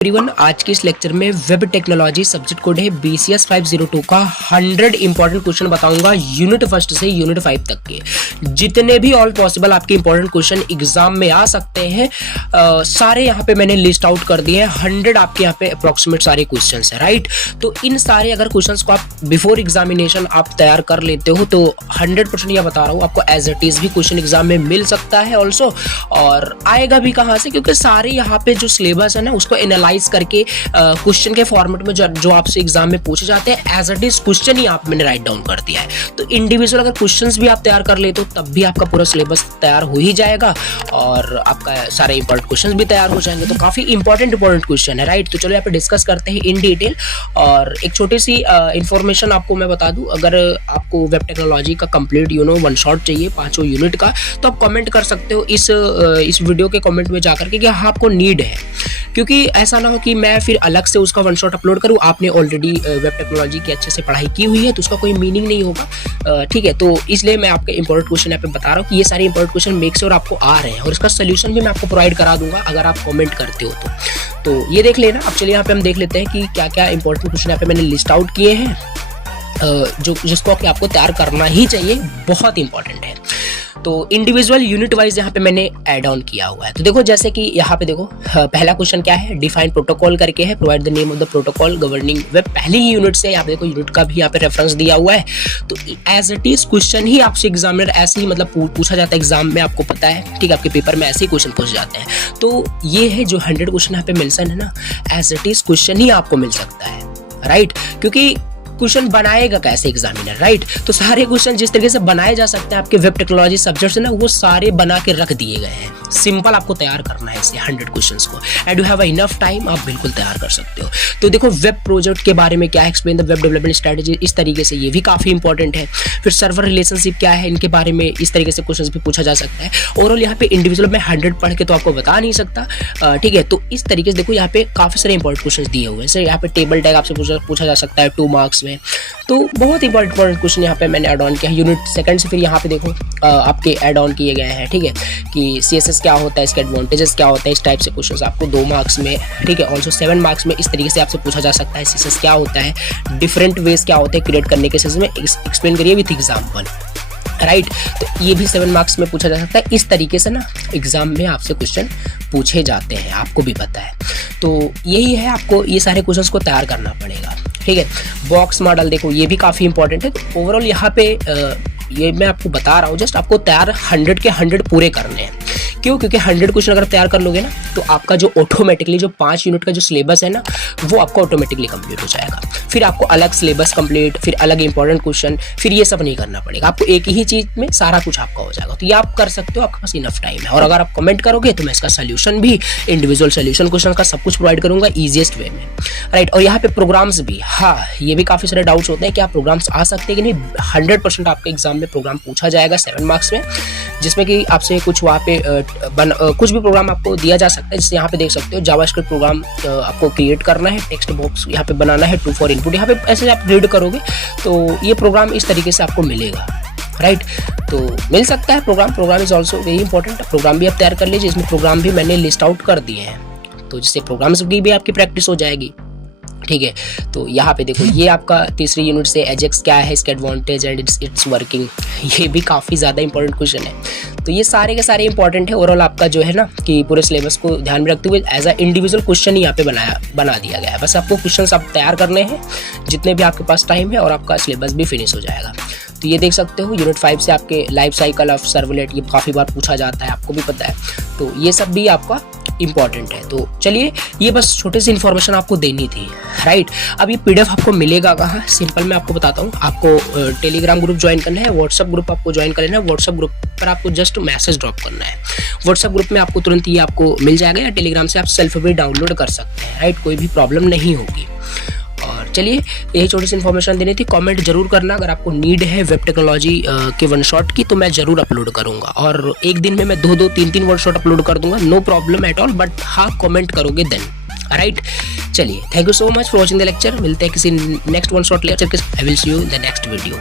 Everyone, आज के इस लेक्चर में वेब टेक्नोलॉजी सब्जेक्ट कोड है BCS 502 का 100 इंपॉर्टेंट क्वेश्चन बताऊंगा यूनिट 1 से यूनिट 5 तक के। जितने भी ऑल पॉसिबल आपके इंपॉर्टेंट क्वेश्चन एग्जाम में आ सकते हैं सारे यहाँ पे मैंने लिस्ट आउट कर दिए हैं। 100 आपके यहाँ पे अप्रोक्सीमेट सारे क्वेश्चन है, राइट। तो इन सारे अगर क्वेश्चन को आप बिफोर एग्जामिनेशन आप तैयार कर लेते हो तो 100% यह बता रहा हूँ आपको एज इट इज भी क्वेश्चन एग्जाम में मिल सकता है ऑल्सो, और आएगा भी कहाँ से, क्योंकि सारे यहाँ पे जो सिलेबस है ना उसको एनालाइज करके क्वेश्चन के फॉर्मेट में जो आपसे एग्जाम में पूछे जाते हैं एज इट इज क्वेश्चन ही आप मैंने राइट डाउन कर दिया है। तो इंडिविजुअल अगर क्वेश्चंस भी आप तैयार कर लेते हो तब भी आपका पूरा सिलेबस तैयार हो ही जाएगा और आपका सारे इंपॉर्टेंट क्वेश्चंस भी तैयार हो जाएंगे। तो काफी इंपॉर्टेंट क्वेश्चन है, राइट। तो चलो यहाँ पे डिस्कस करते हैं इन डिटेल। और एक छोटी सी इंफॉर्मेशन आपको मैं बता दूं, अगर आपको वेब टेक्नोलॉजी का कंप्लीट वन शॉट चाहिए 5 यूनिट का, तो आप कमेंट कर सकते हो इस वीडियो के कमेंट में जाकर के कि हाँ आपको नीड है, क्योंकि ऐसा ना हो कि मैं फिर अलग से उसका वन शॉट अपलोड करूं। आपने ऑलरेडी वेब टेक्नोलॉजी की अच्छे से पढ़ाई की हुई है तो उसका कोई मीनिंग नहीं होगा, ठीक है। तो इसलिए मैं आपके इंपॉर्टेंट क्वेश्चन यहाँ पे बता रहा हूँ कि ये सारे इंपॉर्टेंट क्वेश्चन मेक श्योर आपको आ रहे हैं और इसका सोल्यूशन भी मैं आपको प्रोवाइड करा दूंगा अगर आप कमेंट करते हो तो ये देख लेना। अब चलिए यहाँ पे हम देख लेते हैं कि क्या क्या इंपॉर्टेंट क्वेश्चन यहाँ पे मैंने लिस्ट आउट किए हैं जिसको कि आपको तैयार करना ही चाहिए, बहुत इंपॉर्टेंट है। तो इंडिविजुअल यूनिट वाइज यहाँ पे मैंने ऐड ऑन किया हुआ है। तो देखो जैसे कि यहाँ पे देखो पहला क्वेश्चन क्या है, डिफाइन प्रोटोकॉल करके है, provide the name of the protocol governing web. पहले ही यूनिट से यहाँ पे देखो यूनिट का भी यहाँ पे रेफरेंस दिया हुआ है। तो एज इट इज क्वेश्चन ही आपसे एग्जामिनर ऐसे ही मतलब पूछा जाता है एग्जाम में, आपको पता है, ठीक है। आपके पेपर में ऐसे ही क्वेश्चन पूछ जाते हैं। तो ये है जो 100 क्वेश्चन यहाँ पे मेंशन है ना, एज इट इज क्वेश्चन ही आपको मिल सकता है, राइट। क्योंकि क्वेश्चन बनाएगा कैसे एग्जामिनर, राइट। तो सारे क्वेश्चन जिस तरीके से बनाए जा सकते हैं आपके वेब टेक्नोलॉजी सब्जेक्ट से ना, वो सारे बना के रख दिए गए हैं। सिंपल आपको तैयार करना है इसे 100 क्वेश्चंस को, and you have enough time, आप बिल्कुल तैयार कर सकते हो। तो देखो वेब प्रोजेक्ट के बारे में क्या explain the web development strategy, इस तरीके से ये भी काफी इंपॉर्टेंट है। फिर सर्वर रिलेशनशिप क्या है, इनके बारे में इस तरीके से क्वेश्चन भी पूछा जा सकता है। ओवरऑल यहाँ पे इंडिविजुअल में 100 पढ़ के तो आपको बता नहीं सकता, ठीक है। तो इस तरीके से देखो यहाँ पे काफी सारे इंपॉर्टेंट क्वेश्चन दिए हुए हैं। जैसे यहाँ पे टेबल टैग आपसे पूछा जा सकता है 2 मार्क्स में। तो बहुत इंपॉर्टेंट क्वेश्चन यहाँ पे मैंने ऐड ऑन किया है यूनिट सेकंड से। फिर यहाँ पे देखो आपके ऐड ऑन किए गए हैं, ठीक है, कि CSS क्या होता है, इसके एडवांटेजेस क्या होता है, इस टाइप से क्वेश्चन आपको 2 मार्क्स में, ठीक है। ऑल्सो 7 मार्क्स में इस तरीके से आपसे पूछा जा सकता है CSS क्या होता है, डिफरेंट वेज क्या होते हैं क्रिएट करने के सेंस में, एक्सप्लेन करिए विथ एग्जाम्पल, राइट। तो ये भी 7 मार्क्स में पूछा जा सकता है। इस तरीके से ना एग्जाम में आपसे क्वेश्चन पूछे जाते हैं, आपको भी पता है। तो यही है, आपको ये सारे क्वेश्चंस को तैयार करना पड़ेगा, ठीक है। बॉक्स मॉडल देखो ये भी काफ़ी इंपॉर्टेंट है। तो ओवरऑल यहाँ पे ये मैं आपको बता रहा हूँ, जस्ट आपको तैयार 100 के 100 पूरे करने हैं। क्यों? क्योंकि 100 क्वेश्चन अगर तैयार कर लोगे ना तो आपका जो ऑटोमेटिकली जो 5 यूनिट का जो सिलेबस है ना वो आपका ऑटोमेटिकली कंप्लीट हो जाएगा। फिर आपको अलग सिलेबस कंप्लीट, फिर अलग इंपॉर्टेंट क्वेश्चन, फिर ये सब नहीं करना पड़ेगा। आपको एक ही चीज में सारा कुछ आपका हो जाएगा। तो ये आप कर सकते हो, आपके पास इनफ टाइम है। और अगर आप कमेंट करोगे तो मैं इसका सोल्यूशन भी, इंडिविजुअल सोल्यूशन क्वेश्चन का सब कुछ प्रोवाइड करूंगा ईजिएस्ट वे में, राइट। और यहाँ पे प्रोग्राम्स भी, हाँ ये भी काफी सारे डाउट्स होते हैं कि आप प्रोग्राम्स आ सकते हैं कि नहीं। 100% आपके एग्जाम में प्रोग्राम पूछा जाएगा 7 मार्क्स में, जिसमें कि आपसे कुछ वहाँ पे कुछ भी प्रोग्राम आपको दिया जा सकता है। जैसे यहाँ पे देख सकते हो जावास्क्रिप्ट प्रोग्राम आपको क्रिएट करना है, टेक्स्ट बॉक्स यहाँ पे बनाना है 2 for इनपुट। यहाँ पे ऐसे आप रीड करोगे तो ये प्रोग्राम इस तरीके से आपको मिलेगा, राइट। तो मिल सकता है program is also very important. Program भी आप तैयार कर लीजिए, इसमें प्रोग्राम भी मैंने लिस्ट आउट कर दिए हैं, तो जिससे प्रोग्राम्स की भी आपकी प्रैक्टिस हो जाएगी, ठीक है। तो यहाँ पे देखो ये आपका तीसरी यूनिट से एजेक्स क्या है, इसके एडवांटेज एंड इट्स वर्किंग, ये भी काफ़ी ज़्यादा इंपॉर्टेंट क्वेश्चन है। तो ये सारे के सारे इंपॉर्टेंट है। ओवरऑल आपका जो है ना कि पूरे सिलेबस को ध्यान में रखते हुए एज अ इंडिविजुअल क्वेश्चन ही यहाँ पे बना दिया गया है। बस आपको क्वेश्चन आप तैयार करने हैं जितने भी आपके पास टाइम है और आपका सिलेबस भी फिनिश हो जाएगा। तो ये देख सकते हो यूनिट 5 से आपके लाइफ साइकिल ऑफ सर्वलेट, ये काफ़ी बार पूछा जाता है, आपको भी पता है। तो ये सब भी आपका इंपॉर्टेंट है। तो चलिए ये बस छोटी सी इन्फॉर्मेशन आपको देनी थी, राइट। अब ये PDF आपको मिलेगा कहाँ, सिंपल मैं आपको बताता हूँ। आपको टेलीग्राम ग्रुप ज्वाइन करना है, व्हाट्सअप ग्रुप आपको ज्वाइन करना है। व्हाट्सअप ग्रुप पर आपको जस्ट मैसेज ड्रॉप करना है। व्हाट्सअप ग्रुप में आपको तुरंत ये आपको मिल जाएगा, या टेलीग्राम से आप सेल्फ भी डाउनलोड कर सकते हैं, राइट। कोई भी प्रॉब्लम नहीं होगी। और चलिए यही छोटी सी इन्फॉर्मेशन देनी थी। कमेंट जरूर करना अगर आपको नीड है वेब टेक्नोलॉजी के 1 शॉट की, तो मैं जरूर अपलोड करूंगा। और एक दिन में मैं 2-2, 3-3 1 शॉट अपलोड कर दूंगा, no problem at all. But हाँ कमेंट करोगे देन, राइट। चलिए thank you so much for watching the lecture. मिलते हैं किसी नेक्स्ट 1 शॉट लेक्चर के। I will see you in the next video.